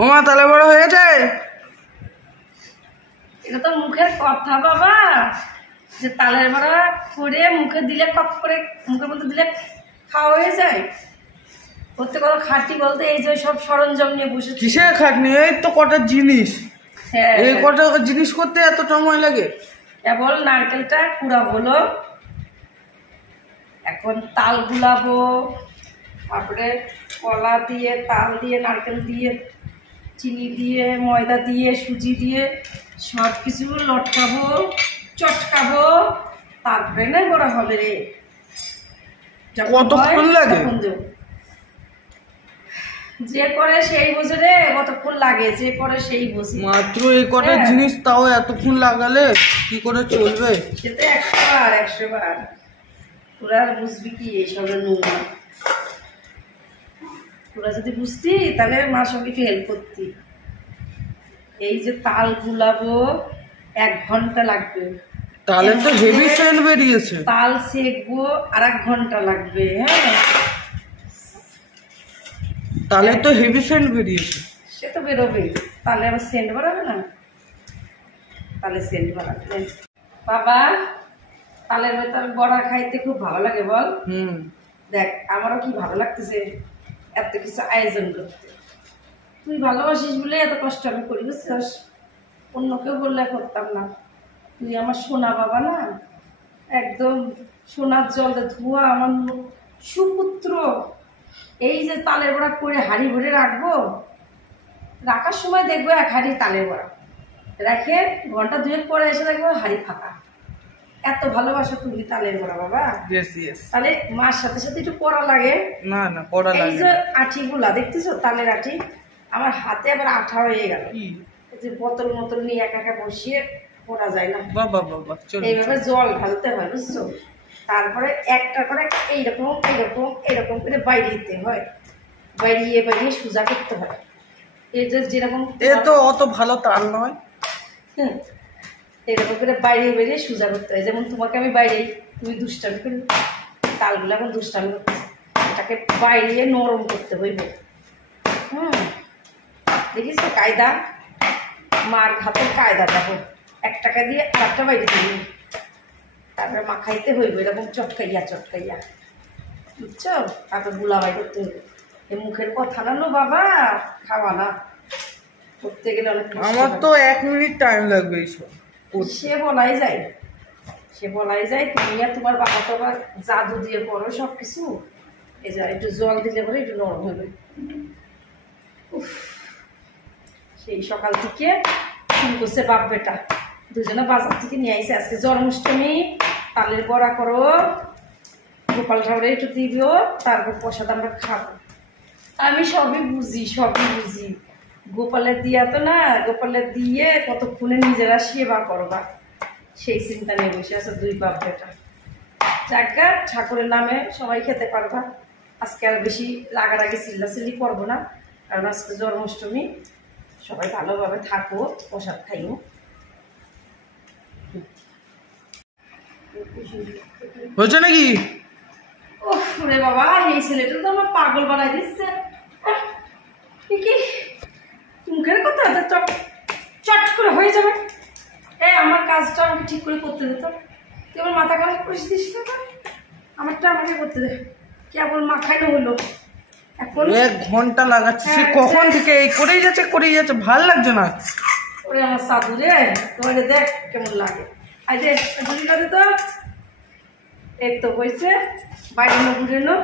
ও মা তালে বড় হয়েছে? এটা তো মুখের কথা বাবা, যে তালের বড়া করে মুখে দিলে কপ করে মুখের মধ্যে দিলে খাওয়া হয়ে যায়। করতে কত খাটি বলতে এই যে সব সরঞ্জাম নিয়ে বসে। কিসের খাটনি? এই তো কটা জিনিস, হ্যাঁ এই কটা জিনিস করতে এত সময় লাগে? কেবল নারকেলটা কুড়া হলো, এখন তাল গুলাবো, তারপরে কলা দিয়ে তাল দিয়ে নারকেল দিয়ে চিনি দিয়ে ময়দা দিয়ে সুজি দিয়ে সব কিছু লটকাবো চটকাবো, তারপরে না বড়া হবে রে। কতক্ষণ লাগে? যে করে সেই বোঝে রে কতক্ষণ লাগে, যে করে সেই বোঝে। মাত্র এই কটা জিনিস তাও এতক্ষণ লাগালে কি করে চলবে? সেটা 100 বার তোরা বুঝবি কি এইসবের নোংরা? তোরা যদি বুঝতি তাহলে মার সঙ্গে একটু হেল্প করতি। এই যে তাল গুলাবো 1 ঘন্টা লাগবে, তাহলে তো হেভি সেল বেরিয়েছে। তাল সেকবো আর 1 ঘন্টা লাগবে। হ্যাঁ তাহলে তো হেভি সেন্ট বেরিয়েছে। সে তো বেরোবে, তাহলে আবার সেন্ট বাড়াবে না? তাহলে সেন্ট বাড়াবে বাবা। তালের ভেতর বড়া খাইতে খুব ভালো লাগে বল? দেখ আমারও কি ভালো লাগতেছে এত কিছু আয়োজন করতে। তুই ভালোবাসিস বলে এত কষ্ট আমি করি, বুঝছিস? অন্য কেউ বললে করতাম না। তুই আমার সোনা বাবা না, একদম সোনার জলে ধোয়া আমার সুপুত্র। এই যে তালের বড়া করে হাঁড়ি ভরে রাখবো, রাখার সময় দেখবো 1 হাঁড়ি তালের বড়া রেখে ঘন্টা 2 পরে এসে দেখবো হাঁড়ি ফাঁকা। এত ভালোবাসা তুমি তালের বড়া বাবা। তাহলে মার সাথে সাথে একটু পড়া লাগে না? না পড়া লাগে। এই যে আঠিগুলা দেখতেছো তালের আঠি, আমার হাতে আবার আঠা হয়ে গেল। যে বোতল মতল নিয়ে একা বসিয়ে পড়া যায় না বাবা বাবা। এইভাবে জল ঢালতে হয়, বুঝছো? তারপরে একটা করে এইরকম এইরকম এইরকম করে বাইরে দিতে হয়, বাইরিয়ে বাইরিয়ে সোজা করতে হয়। এই যে যেরকম এ তো অত ভালো তাল নয়। এরকম করে বাইরে বেরিয়ে সোজা করতে হয়। যেমন তোমাকে আমি বাইরে, তুমি দুষ্টামি করি, তালগুলো এখন দুষ্টামি করতে, এটাকে বাইরে নরম করতে হইব। দেখিস তো কায়দা, মার হাতের কায়দা দেখো। 1 টাকা দিয়ে 1টা বাইরে দিবি, তারপরে মাখাইতে হইব এরকম চটকাইয়া চটকাইয়া, বুঝছো? তারপর গুলাবাই করতে হইব। এই মুখের কথা না নো বাবা, খাওয়া না করতে গেলে অনেক। আমার তো 1 মিনিট টাইম লাগবে এইসব। সে বলাই যায়, সে বলাই যায়। তুমি আর তোমার বাবা তো আবার জাদু দিয়ে করো সব কিছু। এই যা একটু জল দিলে পরে একটু নরম হবে। সেই সকাল থেকে ফোন করছে বাপ বেটা দুজনে বাজার থেকে নিয়ে আইসে। আজকে জন্মাষ্টমী, তালের বড়া করো, গোপাল ঠাকুরে একটু দিও, তারপর প্রসাদ আমরা খাবো। আমি সবই বুঝি, সবই বুঝি। গোপালের দিয়া তো না, গোপালের দিয়ে কতক্ষণে নিজেরা সেবা করবা সেই চিন্তা নিয়ে বসে আছে 2 বাপ বেটা। যাজ্ঞা ঠাকুরের নামে সবাই খেতে পারবা। আজকে আর বেশি রাগারাগি চিল্লাচিল্লি করবো না, কারণ আজকে জন্মাষ্টমী। সবাই ভালোভাবে থাকো, প্রসাদ খাইও। হয়েছে নাকি? ওহ রে বাবা, এই ছেলেটা তো আমার পাগল বানাই দিচ্ছে। কি মুখের কথা চট চট করে হয়ে যাবে। আমার কাজটা আমাকে ঠিক করে করতে দিত। তুই আমার মাথা খারাপ করিস দিস না, আমারটা আমাকে করতে দে। কেবল মাখাই না হলো, এখন 1 ঘন্টা লাগাচ্ছে। সে কখন থেকে এই করেই যাচ্ছে, ভাল লাগছে না। ওরে আমার সাধু রে, তোমার দেখ কেমন লাগে। আই যে বুঝলি তো, এই তো হয়েছে বাইরে ঘুরে নো।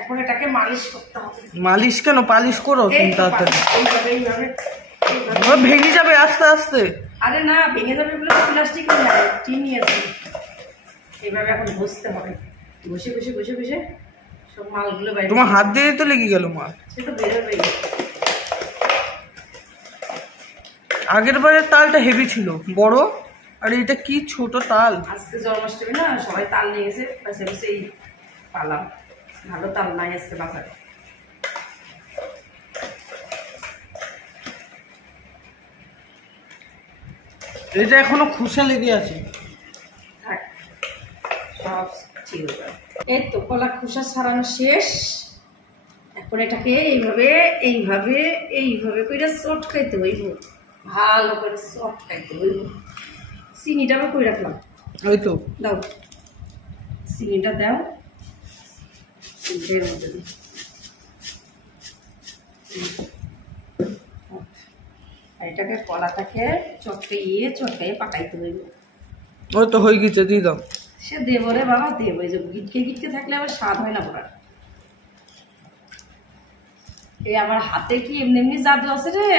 এখন এটাকে মালিশ করতে হবে। মালিশ কেন? পালিশ করো তুমি তাড়াতাড়ি। এইভাবে এইভাবে ভেঙে যাবে আস্তে আস্তে। আরে না ভেঙে যাবে বলে প্লাস্টিক টিন নিয়েছি। এইভাবে এখন ঘষতে হবে, ঘষে ঘষে ঘষে ঘষে সব মালগুলো বাইরে। তোমার হাত দিয়ে তো লেগে গেল মা। সে তো বেরোবে। আগের বারের তালটা হেভি ছিল বড়, আর এটা কি ছোট তাল। আজকে জন্মাষ্টমী না, সবাই তাল নিয়ে গেছে, বসে বসে এই পালাম। ভালো তাল নাই আজকে বাজারে। এটা এখনো খোসা লেগে আছে। থাক, সব ঠিক হয়ে যাবে। এই তো কলা খোসা ছাড়ানো শেষ। এখন এটাকে এইভাবে এইভাবে এইভাবে করে চটকাইতে হইব, ভালো করে চটকাইতে হইব। চিনিটা আমি কই রাখলাম, ওই তো দাও চিনিটা দাও, চিনিটার মধ্যে দিই। এটাকে কলাটাকে চটকাইয়ে পাকাইতে হইব। ওই তো হয়ে গেছে, দিয়ে দাও। সে দেবো রে বাবা, দেবো। এই যে গিটকে থাকলে আবার স্বাদ হয় না বড়ার। এই আমার হাতে কি এমনি এমনি জাদু আছে রে,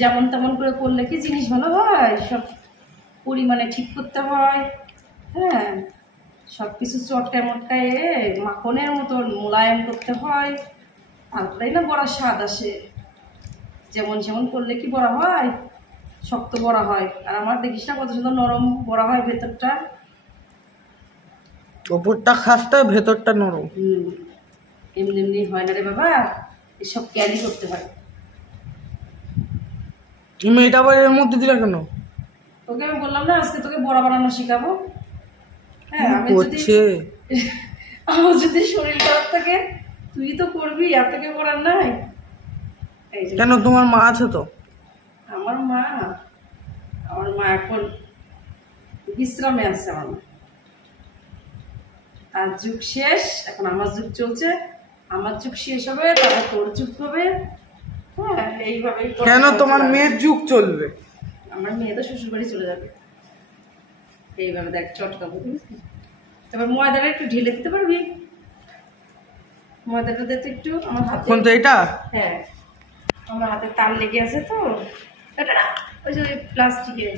যেমন তেমন করে করলে কি জিনিস ভালো হয়? সব পরিমাণে ঠিক করতে হয়। হ্যাঁ, সব কিছু চটকায় মটকায় মাখনের মতো মোলায়েম করতে হয়, তারপরেই না বড়ার স্বাদ আসে। যেমন যেমন করলে কি বড়া হয়? শক্ত বড়া হয়। আর আমার দেখিস না কত সুন্দর নরম বড়া হয় ভেতরটা। ওপরটা খাস্তা, ভেতরটা নরম। এমনি এমনি হয় না রে বাবা, এসব ক্যারি করতে হয়। তুমি এটা আবার এর মধ্যে দিলা কেন? তোকে আমি বললাম না আজকে তোকে বড়া বানানো শিখাবো। হ্যাঁ, আমার যদি শরীর খারাপ থাকে তুই তো করবি, আর তোকে করার নাই। কেন, তোমার মা আছে তো? আমার মা এখন বিশ্রামে আছে। আমার মা, তার যুগ শেষ, এখন আমার যুগ চলছে। আমার যুগ শেষ হবে, তারপর তোর যুগ হবে। হ্যাঁ, এইভাবেই। কেন তোমার মেয়ের যুগ চলবে? আমার মেয়ে তো শ্বশুর বাড়ি চলে যাবে। এইভাবে দেখ চটকাবো, তারপর ময়দাটা একটু ঢেলে দিতে পারবি? ময়দাটা দিতে একটু আমার হাতে। কোনটা এটা? হ্যাঁ, আমার হাতে তার লেগে আছে তো। এটা না, ওই যে প্লাস্টিকে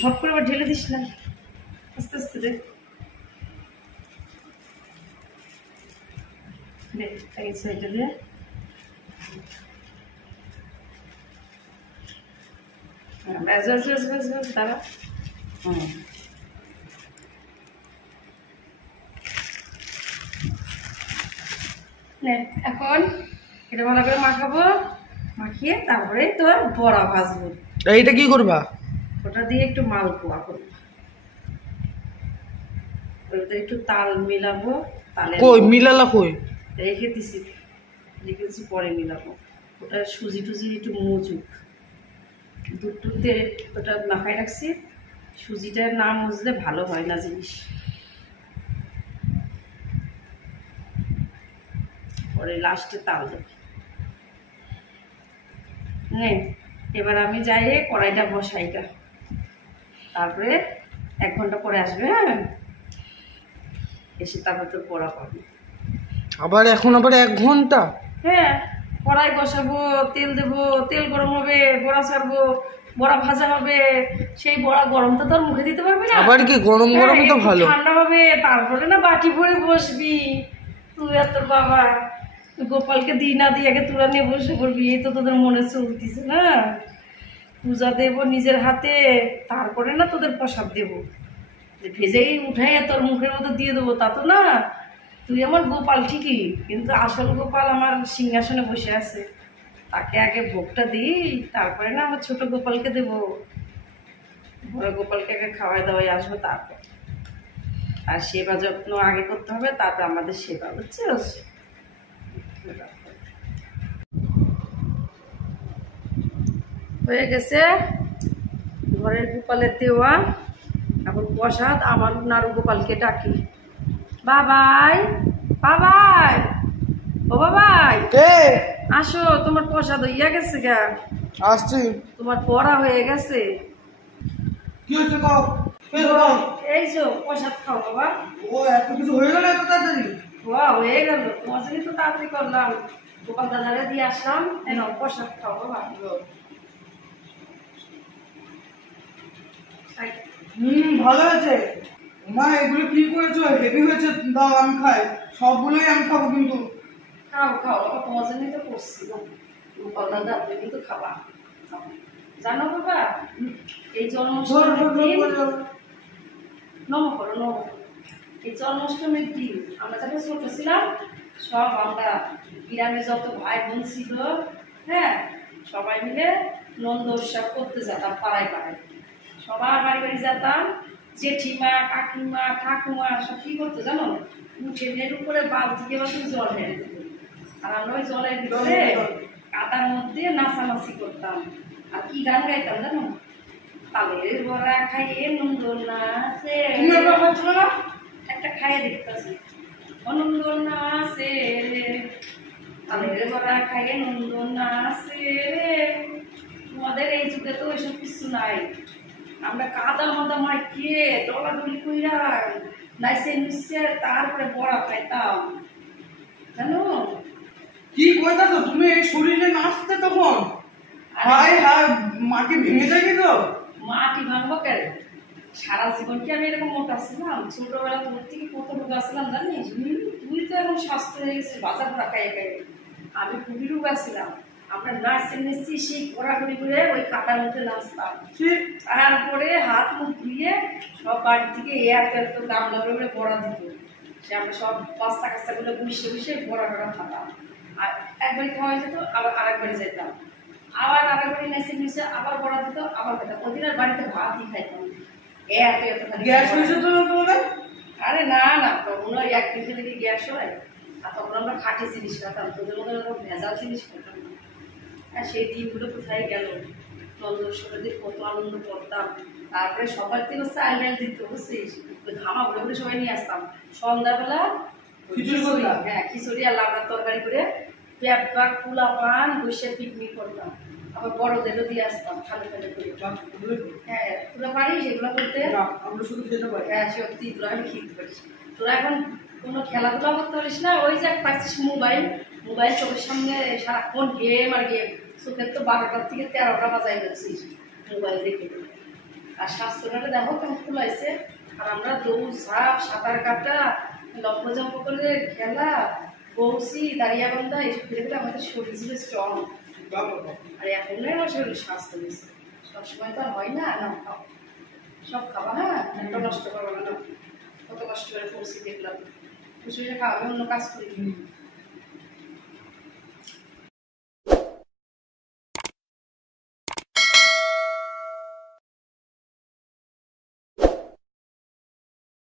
ঝপ করে আবার ঢেলে দিস না, আস্তে আস্তে দেখ। দেখ এই সাইডে দিয়ে ব্যাস ব্যাস ব্যাস ব্যাস ব্যাস দাঁড়া। এখন এটা ভালো করে মাখাবো, মাখিয়ে তারপরে তোর বড়া ভাজবো। এইটা কি করবা? ওটা দিয়ে একটু মালপোয়া করবো, ওটা একটু তাল মিলাবো। তালে কই মিলালা? কই রেখে দিছি পরে মিলাবো। ওটা সুজি টুজি একটু মজুক, দুধ টুধ দিয়ে ওটা মাখাই রাখছি। সুজিটা না মজলে ভালো হয় না জিনিস। পরে লাস্টে তাল দেব। এবার আমি যাই কড়াইটা বসাইটা, তারপরে 1 ঘন্টা পরে আসবে। হ্যাঁ, এসে তারপর তোর বড়া পাবি। আবার এখন আবার 1 ঘন্টা? হ্যাঁ, কড়াই বসাবো, তেল দেবো, তেল গরম হবে, বড়া ছাড়বো, বড়া ভাজা হবে। সেই বড়া গরম তো তোর মুখে দিতে পারবি না। আবার কি গরম গরমই তো ভালো। ঠান্ডা হবে, তারপরে না বাটি ভরে বসবি তুই আর তোর বাবা। তুই গোপালকে দিই না দিয়ে আগে তোরা নিয়ে বসে পড়বি। এই তো তোদের মনে চলতিছে না। পূজা দেবো নিজের হাতে, তারপরে না তোদের প্রসাদ দেবো। ভেজেই উঠাই তোর মুখের মতো দিয়ে দেবো তা তো না। তুই আমার গোপাল ঠিকই, কিন্তু আসল গোপাল আমার সিংহাসনে বসে আছে। তাকে আগে ভোগটা দিই, তারপরে না আমার ছোট গোপালকে দেবো। বড় গোপালকে আগে খাওয়াই দাওয়াই আসবো, তারপর আর সেবা যত্ন আগে করতে হবে, তারপর আমাদের সেবা। বুঝছিস? হয়ে গেছে ঘরের গোপালের দেওয়া। এখন প্রসাদ আমার নাড়ু গোপালকে ডাকি। বাবাই, বাবাই, ও বাবাই, আসো, তোমার প্রসাদ হইয়া গেছে গা। আসছি। তোমার পড়া হয়ে গেছে। কি হচ্ছে? এই যে প্রসাদ খাও বাবা। ও এত কিছু হয়ে গেল এত তাড়াতাড়ি? হয়ে গেল, তোমার জন্য তো তাড়াতাড়ি করলাম। গোপাল দাদারে দিয়ে আসলাম, প্রসাদ খাও বাবা। ভালো হয়েছে মা। এগুলো কি করেছো? হেভি হয়েছে, দাও আমি খাই। সবগুলোই আমি খাবো কিন্তু। খাও খাও বাবা, তোমার জন্যই তো করছি। গোপাল দাদা তুমি কিন্তু খাবা। জানো বাবা, এই জন্মাষ্টমীর দিন নম করো, নম। এই জন্মাষ্টমীর দিন আমরা যখন ছোট ছিলাম, সব আমরা গ্রামে যত ভাই বোন ছিল, হ্যাঁ, সবাই মিলে নন্দ উৎসব করতে যেতাম পাড়ায় পাড়ায়। সবার বাড়ি বাড়ি যেতাম। জেঠিমা, কাকিমা, ঠাকুমা সব কি করতো জানো? উঠে উপরে বালতিকে জল ঢেলে দিত। আর আমরা ওই জলের ভিতরে কাদার মধ্যে নাচানাচি করতাম। আর কি গান গাইতাম জানো? তালের বড়া খাইয়ে নন্দ নাচে। একটা খাইয়ে দেখতেছি, নন্দ নাচে, তালের বড়া খাইয়ে নন্দ নাচে। তোমাদের এই যুগে তো ওইসব কিছু নাই। আমরা কাদা মাদা মাখিয়ে ডলাডলি কইরা নাইসে নিচে তারপরে বড়া খাইতাম জানো। কি কইতাছো তুমি? এই শরীরে নাচতে তখন হায় হায়, মাটি ভেঙে যায়নি তো? মাটি ভাঙবো কেন? সারা জীবন কি আমি এরকম মোটা ছিলাম? ছোটবেলা তোর থেকে কত রোগা ছিলাম জানিস? তুই তো এখন স্বাস্থ্য হয়ে গেছিস বাজার ভরা খাইয়ে খাইয়ে। আমি খুবই রোগা ছিলাম। আমরা নাচে নেচি সেই ঘোরাঘুরি করে ওই কাটার মধ্যে নাচতাম। তারপরে হাত মুখ ধুয়ে সব বাড়ি থেকে এত গামলা করে বড়া দিত। সে আমরা সব বাচ্চা কাচ্চাগুলো বসে বসে বড়া বড়া খাতাম। আর একবারই খাওয়া যেত, আবার আরেকবারে যেতাম, আবার আরেকবারে নেচে নিচে আবার বড়া দিত, আবার খেতাম। ওদিন আর বাড়িতে ভাতই খাইতাম। গ্যাস হয়েছে তো তোমাদের? আরে না না, তখন ওই এক কেজি থেকে গ্যাস হয়। আর তখন আমরা খাঁটি জিনিস খেতাম, তোদের মতো ভেজাল জিনিস খেতাম না। আর সেই দিনগুলো কোথায় গেল? নন্দস্বরদের কত আনন্দ করতাম। তারপরে সবার থেকে চাল ডাল দিত, বুঝছিস? ওই ধামা ঘুরে ঘুরে সবাই নিয়ে আসতাম। সন্ধ্যাবেলা খিচুড়ি, হ্যাঁ খিচুড়ি আর লাবড়ার তরকারি করে পেঁয়াজ পাক পোলা পান বসে পিকনিক করতাম। আবার বড়দেরও দিয়ে আসতাম খালি খালি করে। হ্যাঁ তোরা পারিস সেগুলো করতে? আমরা শুধু খেতে পারি। হ্যাঁ সত্যি তোরা আমি খেতে পারিস। তোরা এখন কোনো খেলাধুলা করতে পারিস না। ওই যে পাচ্ছিস মোবাইল, মোবাইল চোখের সামনে সারাক্ষণ গেম আর গেম। চোখের তো 12টার থেকে 13টা বাজাই যাচ্ছিস মোবাইল দেখে। আর স্বাস্থ্যটা দেখো কেমন ফুলাইছে। আর আমরা দৌড় ঝাঁপ সাঁতার কাটা লম্ব জম্প করে খেলা বৌসি দাঁড়িয়া বান্ধা এইসব খেলে খেলে আমাদের শরীর ছিল স্ট্রং। আর এখন আমার শরীর স্বাস্থ্য হয়েছে। সবসময় তো আর হয় না। না সব খাবা, হ্যাঁ একটা নষ্ট করবো না। কত কষ্ট করে পৌঁছি দেখলাম, খুশি খাওয়াবে অন্য কাজ করি।